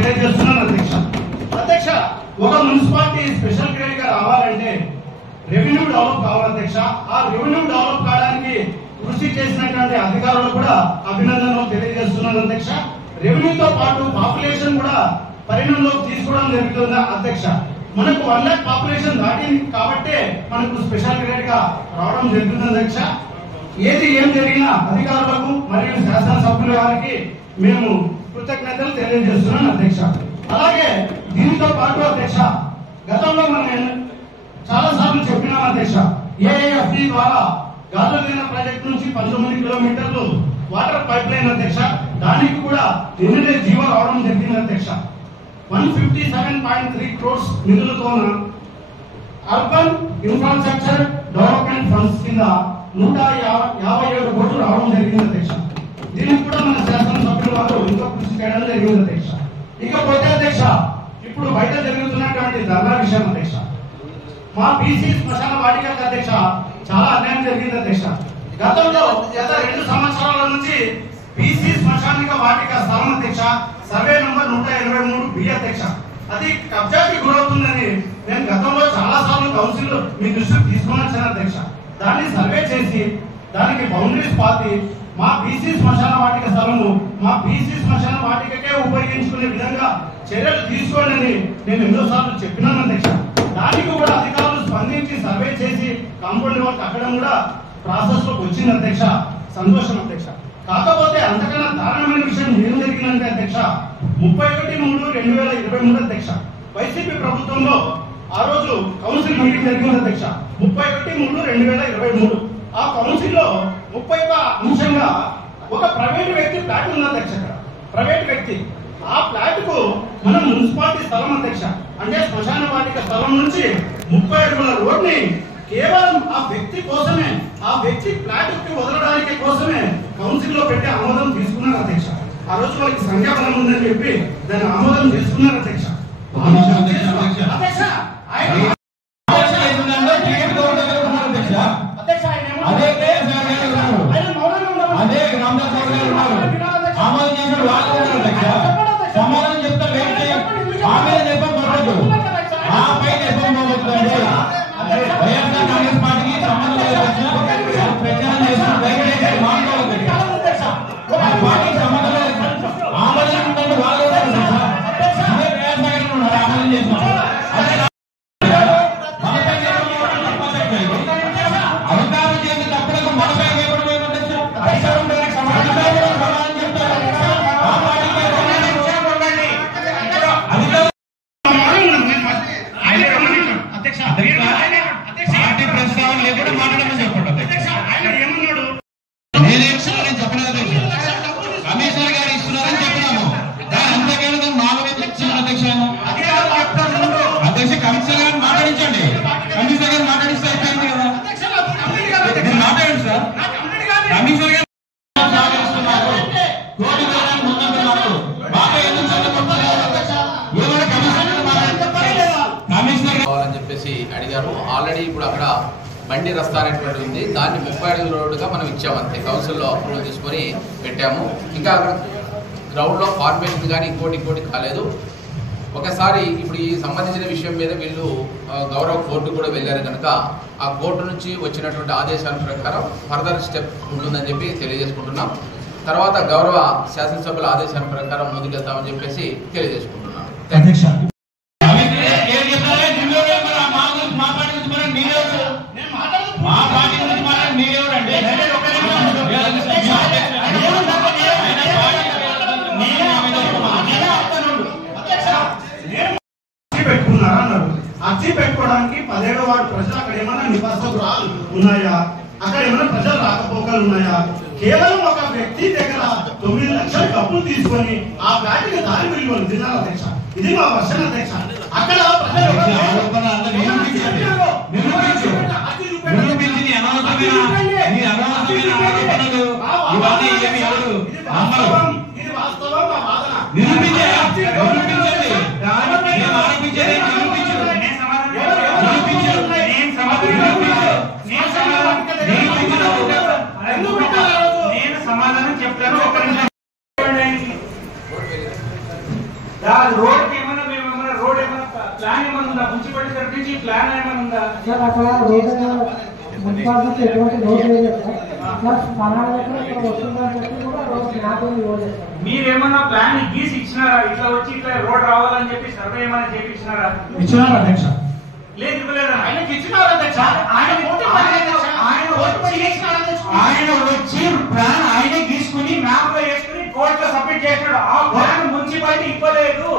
తెలియజేస్తున్నాను అధ్యక్ష. ఒక మున్సిపాలిటీ స్పెషల్ గ్రేడ్ గా రావాలంటే రెవెన్యూ డెవలప్ కావాలి అధ్యక్ష. ఆ రెవెన్యూ డెవలప్ కావడానికి కృషి చేసినటువంటి అధికారులు కూడా అభినందనలు తెలియజేస్తున్నాను అధ్యక్ష. రెవెన్యూతో పాటు పాపులేషన్ కూడా పరిణామంలోకి తీసుకోవడం జరుగుతుంది అధ్యక్ష. మనకు 1 lakh పాపులేషన్ దాటింది కాబట్టి మనకు స్పెషల్ గ్రేడ్ గా రావడం జరుగుతుంది అధ్యక్ష. ఏం జరిగినా అధికారులకు మరియు శాసనసభ్యుల వారికి మేము కృతజ్ఞతలు తెలియజేస్తున్నాను అధ్యక్ష. అలాగే దీనితో పాటు అధ్యక్ష, గతంలో మనం చాలా సార్లు చెప్పినాం అధ్యక్ష, ఏఐఎఫ్డి ద్వారా గాజువాక ప్రాజెక్ట్ నుంచి 19 కిలోమీటర్లు వాటర్ పైప్ లైన్ అధ్యక్ష. దానికి కూడా నిన్ననే జీవో రావడం జరిగింది అధ్యక్ష. 157.3 crores నిధులతో అర్బన్ ఇన్ఫ్రాస్ట్రక్చర్ డెవలప్మెంట్ ఫండ్స్ కింద 157 కోట్లు రావడం జరిగింది అధ్యక్ష. దీనికి కూడా మన శాసనసభ్యులు వారు ఎంతో కృషి చేయడం జరిగింది అధ్యక్ష. ఇకపోతే అధ్యక్ష, ఇప్పుడు బయట జరుగుతున్నటువంటి ధర్నా విషయం అధ్యక్ష, మా బీసీ శ్మశాన వాటికలకు అధ్యక్ష చాలా అన్యాయం జరిగింది అధ్యక్ష. గతంలో గత 2 సంవత్సరాల నుంచి బీసీ శ్మశానిక వాటిక స్థలం అధ్యక్ష సర్వే నంబర్ 183B అధ్యక్ష, అది కబ్జాకి గురవుతుందని నేను గతంలో చాలా సార్లు కౌన్సిల్ మీ దృష్టికి తీసుకుని వచ్చాను అధ్యక్ష. దాన్ని సర్వే చేసి దానికి బౌండరీస్ పాతి మా బీసీ శ్మశాన వాటిక స్థలము మా బీసీ శ్మశాన వాటికకే ఉపయోగించుకునే విధంగా చర్యలు తీసుకోండి అని నేను ఎన్నోసార్లు చెప్పినాను అధ్యక్ష. దానికి కూడా అధికారులు స్పందించి సర్వే చేసి కాంపౌండ్ వర్క్ అక్కడం కూడా ప్రాసెస్ లోకి వచ్చింది అధ్యక్ష. సంతోషం అధ్యక్ష. కాకపోతే అంతకన్నా దారుణమైన విషయం ఏం జరిగిందంటే అధ్యక్ష, 31/3/2023 అధ్యక్ష, వైసీపీ ప్రభుత్వంలో ఆ రోజు కౌన్సిల్ మీటింగ్ జరిగింది అధ్యక్ష. 31/3/2023 ఆ కౌన్సిల్ లో 30వ అంశంగా ఒక ప్రైవేట్ వ్యక్తి ఫ్లాట్ ఉంది అధ్యక్ష. ప్రైవేట్ వ్యక్తి ఆ ఫ్లాట్ కు మనం మున్సిపాలిటీ స్థలం అధ్యక్ష, అంటే శ్మశాన వాటిక స్థలం నుంచి 30 అడుగుల రోడ్ ని కేవలం ఆ వ్యక్తి కోసమే, ఆ వ్యక్తి ఫ్లాట్ కి వదలడానికి కోసమే కౌన్సిల్ లో పెట్టి ఆమోదం తీసుకున్నారు అధ్యక్ష. ఆ రోజు వాళ్ళకి సంఖ్యాబలం ఉందని చెప్పి దాన్ని ఆమోదం తీసుకున్నారు అధ్యక్ష. అడిగారు. ఆల్రెడీ ఇప్పుడు అక్కడ బండి రస్తా అనేటువంటి ఉంది, దాన్ని 30 అడుగుల రోడ్డుగా మనం ఇచ్చాము అంతే. కౌన్సిల్లో అప్రూవల్ తీసుకొని పెట్టాము. ఇంకా అక్కడ గ్రౌండ్లో ఫార్మేషన్ కానీ ఇంకోటి కాలేదు. ఒకసారి ఇప్పుడు ఈ సంబంధించిన విషయం మీద వీళ్ళు గౌరవ కోర్టు కూడా వెళ్ళారు కనుక ఆ కోర్టు నుంచి వచ్చినటువంటి ఆదేశాల ప్రకారం ఫర్దర్ స్టెప్ ఉంటుందని చెప్పి తెలియజేసుకుంటున్నాం. తర్వాత గౌరవ శాసనసభ్యుల ఆదేశాల ప్రకారం ముందుకెళ్తామని చెప్పేసి తెలియజేసుకుంటున్నాం. అర్జీ పెట్టుకోవడానికి 17వ వార్డు ప్రజలు అక్కడ ఏమైనా నివాస గృహాలు ఉన్నాయా, అక్కడ ఏమైనా ప్రజలు రాకపోకలు ఉన్నాయా? కేవలం ఒక వ్యక్తి దగ్గర 9 లక్షల డబ్బులు తీసుకొని ఆ ఫ్లాట్కి దారి విలువలు తిన్నారు అధ్యక్ష. ఇది మా వర్షం అధ్యక్ష. అక్కడ ఇది వాస్తవం, మా వాదన రోడ్ ఏమైనా మేమేమైనా రోడ్ ఏమైనా ప్లాన్ ఏమైనా ఉందా? మున్సిపాలిటీ తరఫు నుంచి ప్లాన్ ఏమైనా ఉందా? సార్ అక్కడ రోడ్ మున్సిపాలిటీ ఎటువంటి రోడ్ లేదు సార్. పలానా ఇక్కడ వస్తుందని చెప్పి కూడా రోడ్ మ్యాప్ రోడ్ చేస్తారు. మీరేమన్నా ప్లాన్ గీసి ఇచ్చినారా? ఇట్లా వచ్చి ఇట్లా రోడ్ రావాలని చెప్పి సర్వే ఏమైనా చేపించినారా? ఇచ్చినారు అధ్యక్ష. లేదు ఇవ్వలేదా? ఆయనకి ఇచ్చినారు అధ్యక్ష. ఆయన వచ్చి ప్లాన్ ఆయనే గీసుకుని మ్యాప్ లో వేసుకుని కోర్టులో సబ్మిట్ చేసినాడు. ఆ ప్లాన్ మున్సిపాలిటీ ఇవ్వలేదు.